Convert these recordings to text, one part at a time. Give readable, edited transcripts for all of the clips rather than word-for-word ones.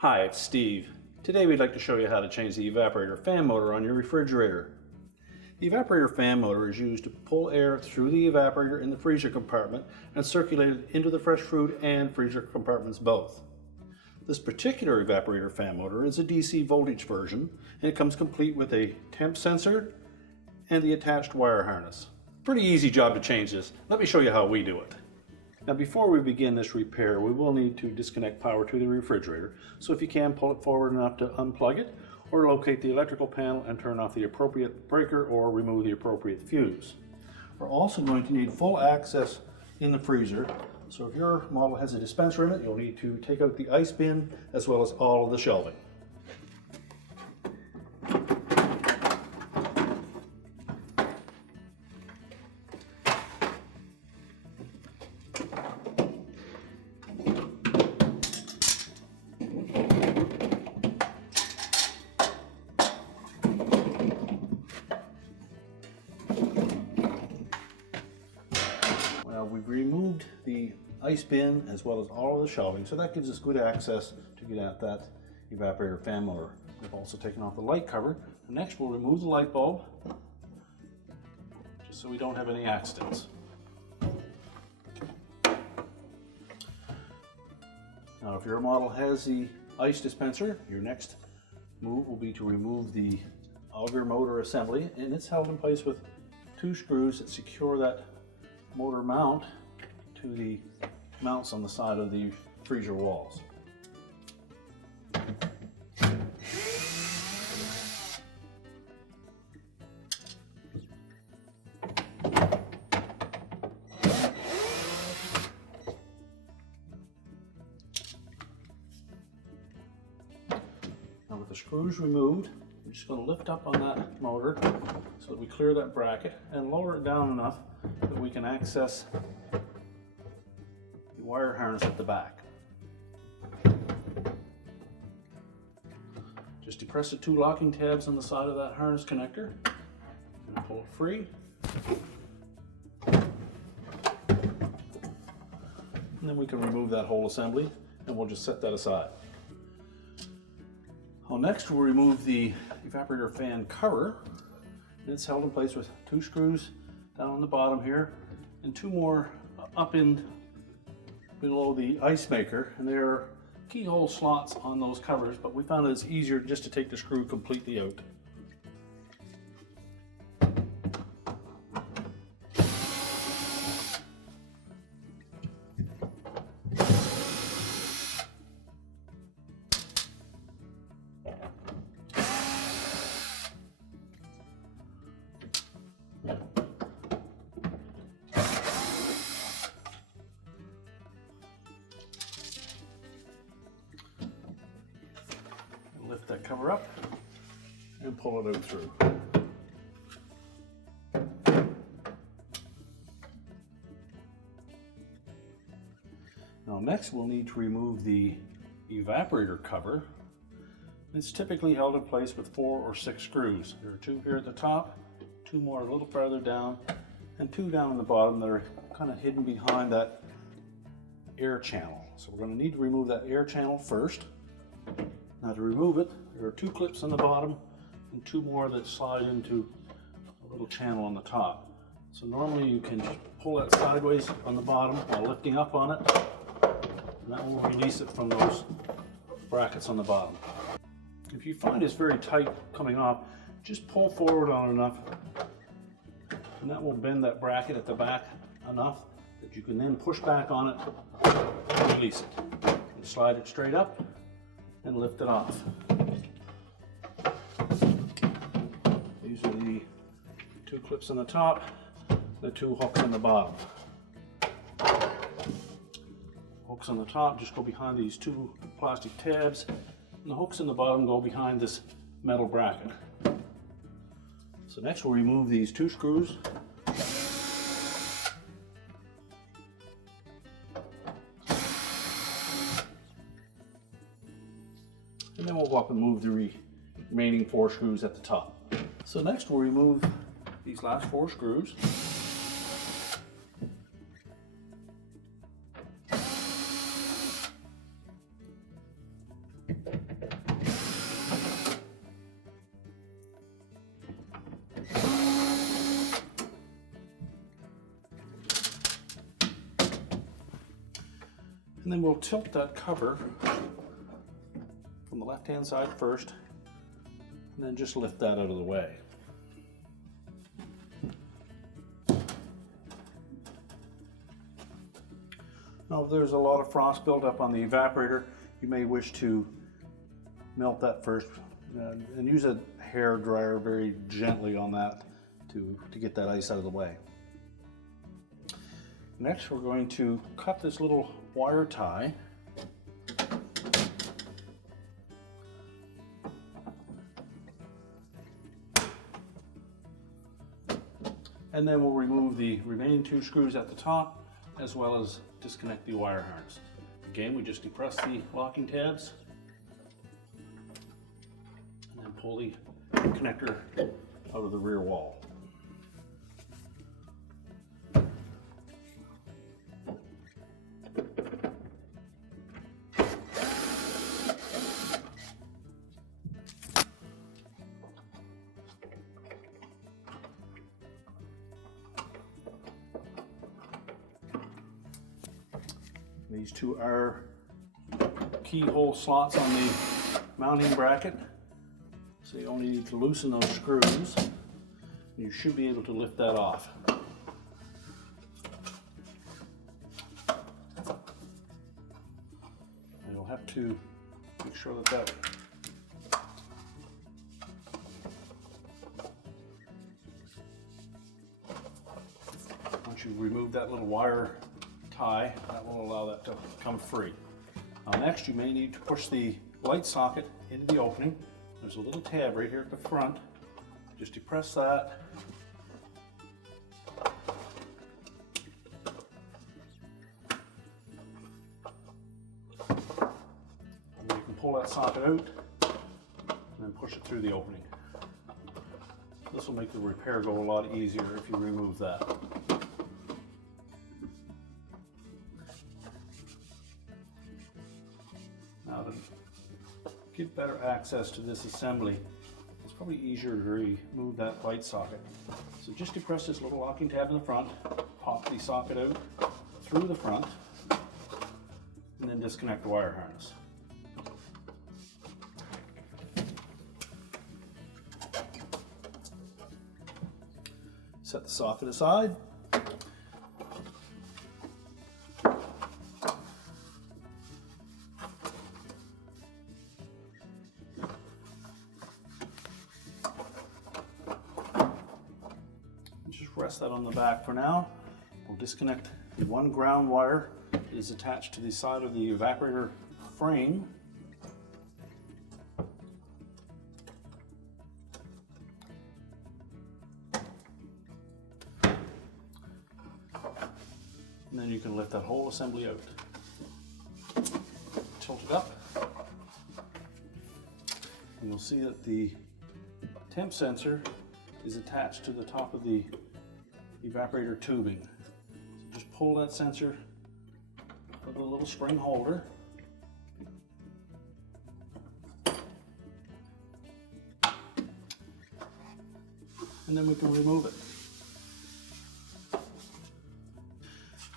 Hi, it's Steve. Today we'd like to show you how to change the evaporator fan motor on your refrigerator. The evaporator fan motor is used to pull air through the evaporator in the freezer compartment and circulate it into the fresh food and freezer compartments both. This particular evaporator fan motor is a DC voltage version, and it comes complete with a temp sensor and the attached wire harness. Pretty easy job to change this. Let me show you how we do it. Now before we begin this repair, we will need to disconnect power to the refrigerator, so if you can, pull it forward enough to unplug it, or locate the electrical panel and turn off the appropriate breaker or remove the appropriate fuse. We're also going to need full access in the freezer, so if your model has a dispenser in it, you'll need to take out the ice bin as well as all of the shelving. We've removed the ice bin as well as all of the shelving, so that gives us good access to get at that evaporator fan motor. We've also taken off the light cover. Next we'll remove the light bulb, just so we don't have any accidents. Now if your model has the ice dispenser, your next move will be to remove the auger motor assembly, and it's held in place with two screws that secure that motor mount to the mounts on the side of the freezer walls. Now with the screws removed, we're just going to lift up on that motor so that we clear that bracket and lower it down enough that we can access the wire harness at the back. Just depress the two locking tabs on the side of that harness connector and pull it free. And then we can remove that whole assembly and we'll just set that aside. Well, next we'll remove the evaporator fan cover. And it's held in place with two screws down on the bottom here and two more up in below the ice maker, and there are keyhole slots on those covers, but we found it's easier just to take the screw completely out. Lift that cover up and pull it out through. Now next we'll need to remove the evaporator cover. It's typically held in place with 4 or 6 screws. There are 2 here at the top, 2 more a little farther down, and 2 down in the bottom that are kind of hidden behind that air channel. So we're going to need to remove that air channel first. Now to remove it, there are 2 clips on the bottom and 2 more that slide into a little channel on the top. So normally you can just pull that sideways on the bottom while lifting up on it, and that will release it from those brackets on the bottom. If you find it's very tight coming off, just pull forward on enough, and that will bend that bracket at the back enough that you can then push back on it and release it. And slide it straight up and lift it off. These are the 2 clips on the top, the 2 hooks on the bottom. Hooks on the top just go behind these 2 plastic tabs, and the hooks in the bottom go behind this metal bracket. So next we'll remove these 2 screws. And then we'll go up and move the remaining 4 screws at the top. So next we'll remove these last 4 screws. And And then we'll tilt that cover from the left-hand side first, and then just lift that out of the way. Now, if there's a lot of frost buildup on the evaporator, you may wish to melt that first and use a hair dryer very gently on that to get that ice out of the way. Next, we're going to cut this little wire tie. And then we'll remove the remaining 2 screws at the top, as well as disconnect the wire harness. Again, we just depress the locking tabs and then pull the connector out of the rear wall. These 2 are keyhole slots on the mounting bracket, so you only need to loosen those screws. You should be able to lift that off. And you'll have to make sure that once you remove that little wire tie, that will allow that to come free. Next, you may need to push the light socket into the opening. There's a little tab right here at the front. Just depress that. And then you can pull that socket out and then push it through the opening. This will make the repair go a lot easier if you remove that. Now, to get better access to this assembly, it's probably easier to remove that light socket. So just depress this little locking tab in the front, pop the socket out through the front, and then disconnect the wire harness. Set the socket aside. Just rest that on the back for now. We'll disconnect the 1 ground wire that is attached to the side of the evaporator frame. And then you can lift that whole assembly out. Tilt it up. And you'll see that the temp sensor is attached to the top of the evaporator tubing. So just pull that sensor with a little spring holder. And then we can remove it.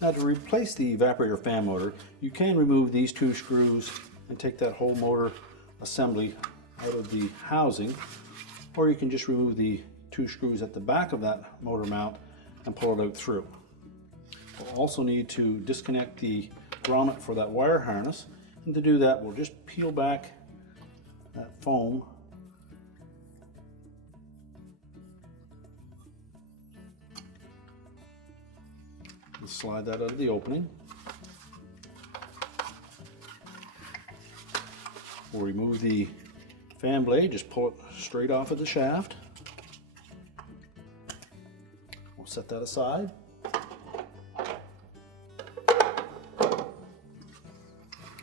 Now, to replace the evaporator fan motor, you can remove these 2 screws and take that whole motor assembly out of the housing, or you can just remove the 2 screws at the back of that motor mount and pull it out through. We'll also need to disconnect the grommet for that wire harness, and to do that we'll just peel back that foam and slide that out of the opening. We'll remove the fan blade, just pull it straight off of the shaft. We'll set that aside.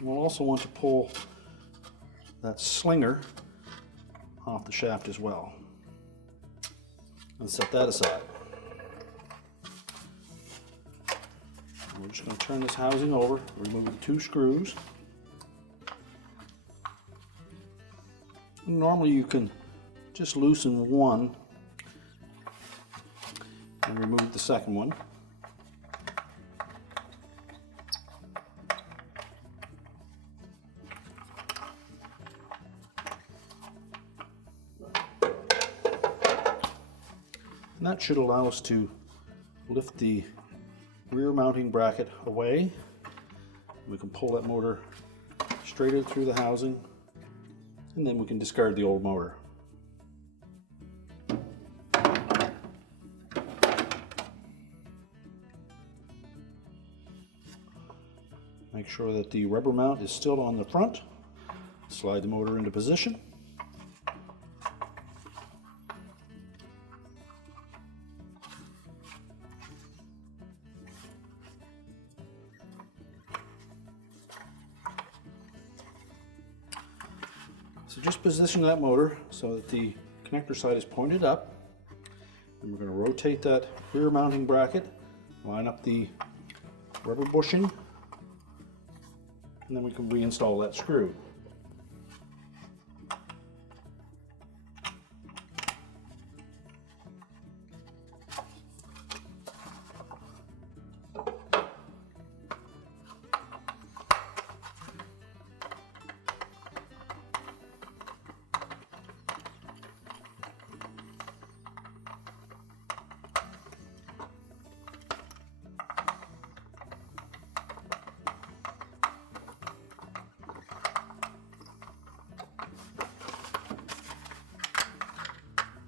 We'll also want to pull that slinger off the shaft as well, and set that aside. We're just going to turn this housing over, remove the 2 screws. And normally you can just loosen one and remove the second one. And that should allow us to lift the rear mounting bracket away. We can pull that motor straight out through the housing, and then we can discard the old motor. Make sure that the rubber mount is still on the front. Slide the motor into position. So just position that motor so that the connector side is pointed up. And we're going to rotate that rear mounting bracket, line up the rubber bushing, and then we can reinstall that screw.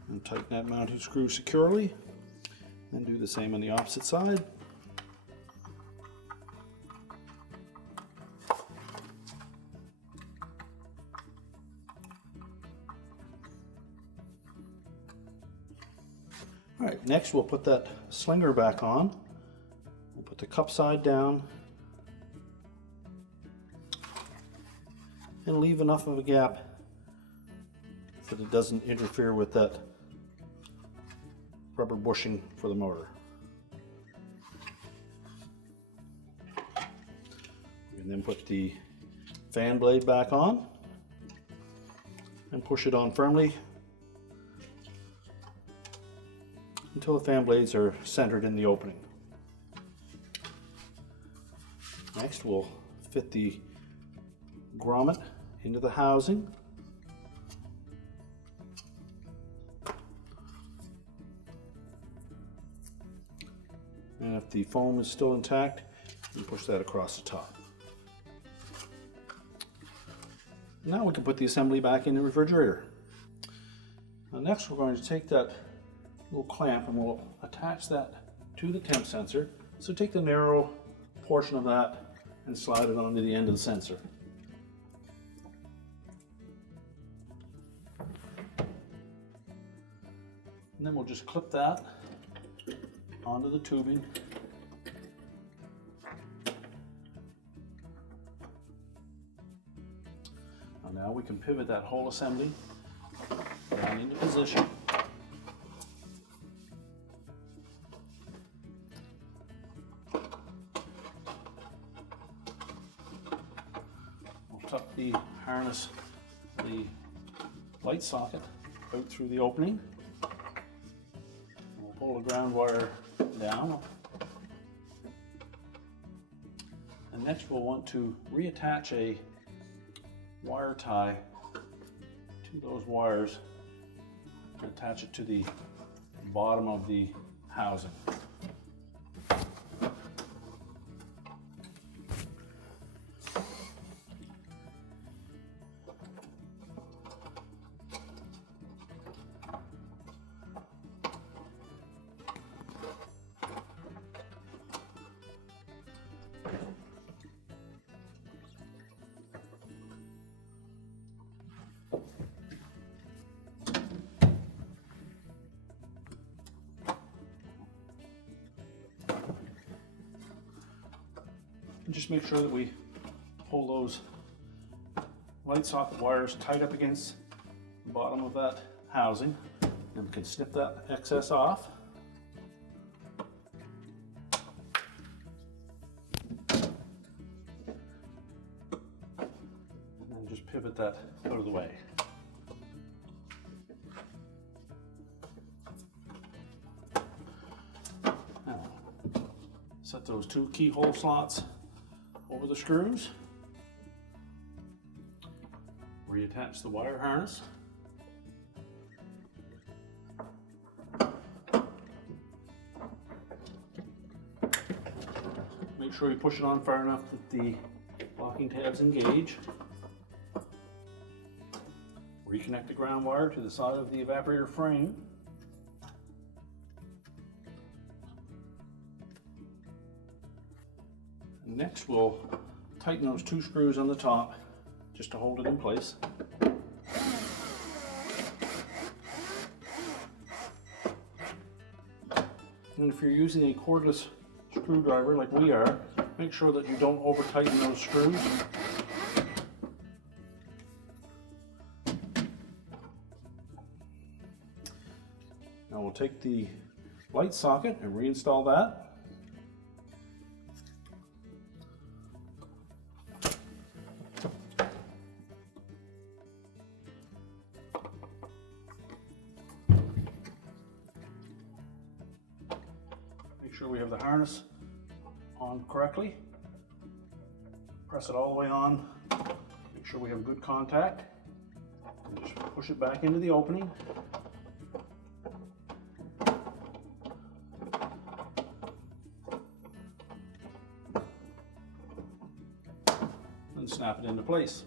And tighten that mounting screw securely, and do the same on the opposite side. Alright, next we'll put that slinger back on. We'll put the cup side down and leave enough of a gap that it doesn't interfere with that rubber bushing for the motor. We can then put the fan blade back on and push it on firmly until the fan blades are centered in the opening. Next we'll fit the grommet into the housing. And if the foam is still intact, you push that across the top. Now we can put the assembly back in the refrigerator. Now next we're going to take that little clamp and we'll attach that to the temp sensor. So take the narrow portion of that and slide it onto the end of the sensor. And then we'll just clip that onto the tubing. Now we can pivot that whole assembly down into position. We'll tuck the harness, the light socket out through the opening. We'll pull the ground wire down. And next we'll want to reattach a wire tie to those wires and attach it to the bottom of the housing. And just make sure that we pull those light socket wires tight up against the bottom of that housing, and we can snip that excess off. And then just pivot that out of the way. Now, set those two keyhole slots over the screws. Reattach the wire harness. sure you push it on far enough that the locking tabs engage. Reconnect the ground wire to the side of the evaporator frame. And next we'll tighten those 2 screws on the top just to hold it in place. And if you're using a cordless screwdriver like we are, make sure that you don't over tighten those screws. Now we'll take the light socket and reinstall that. Make sure we have the harness on correctly. Press it all the way on. Make sure we have good contact. And just push it back into the opening. And snap it into place.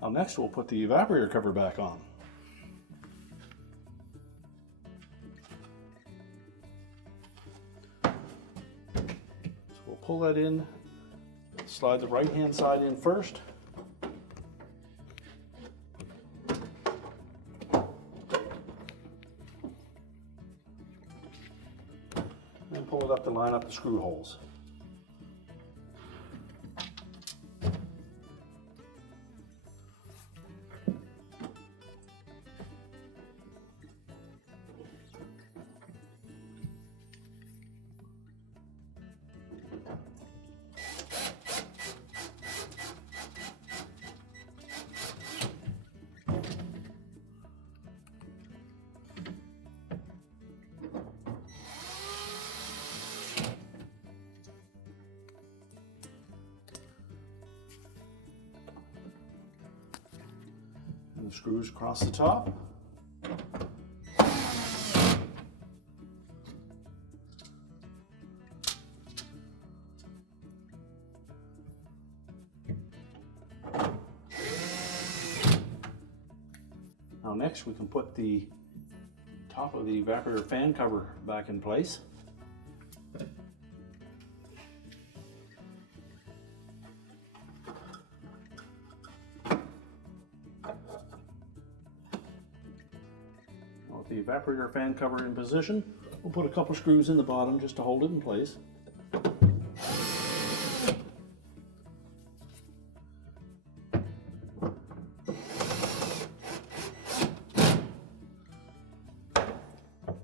Now next we'll put the evaporator cover back on. Pull that in, slide the right hand side in first. And pull it up to line up the screw holes. The screws across the top. Now next we can put the top of the evaporator fan cover back in place. With the evaporator fan cover in position, we'll put a couple screws in the bottom just to hold it in place.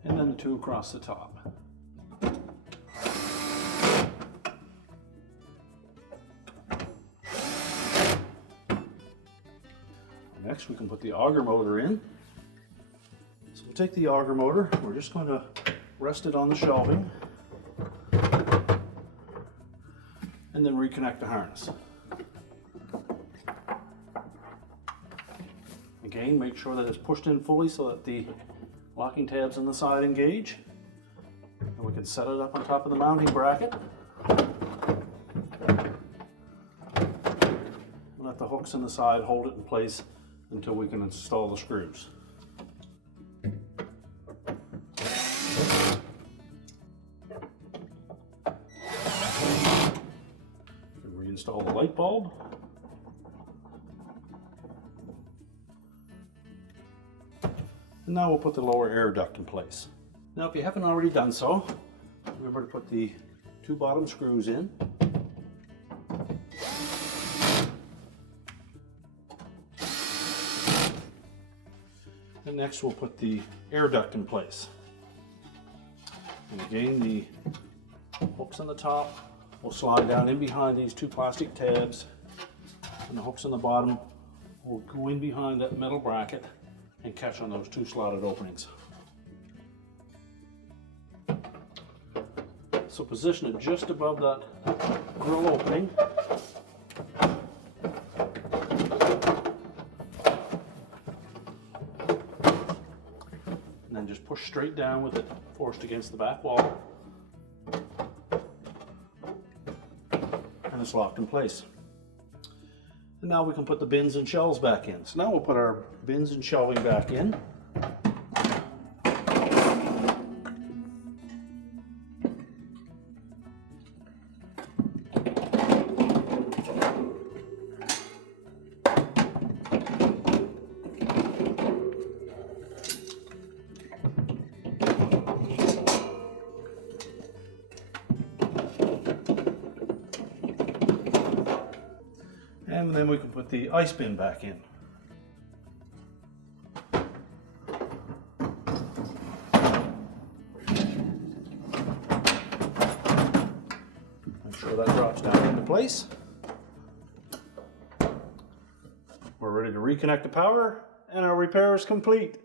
And then the 2 across the top. Next we can put the auger motor in. So we'll take the auger motor, we're just going to rest it on the shelving and then reconnect the harness. Again, make sure that it's pushed in fully so that the locking tabs on the side engage. And we can set it up on top of the mounting bracket. Let the hooks on the side hold it in place until we can install the screws. Reinstall the light bulb. And now we'll put the lower air duct in place. Now if you haven't already done so, remember to put the 2 bottom screws in. And next we'll put the air duct in place. And again, the hooks on the top will slide down in behind these 2 plastic tabs, and the hooks on the bottom will go in behind that metal bracket and catch on those 2 slotted openings. So position it just above that grill opening. And then just push straight down with it forced against the back wall. it's locked in place. And now we can put the bins and shelves back in. So now we'll put our bins and shelving back in. And then we can put the ice bin back in. Make sure that drops down into place. We're ready to reconnect the power, and our repair is complete.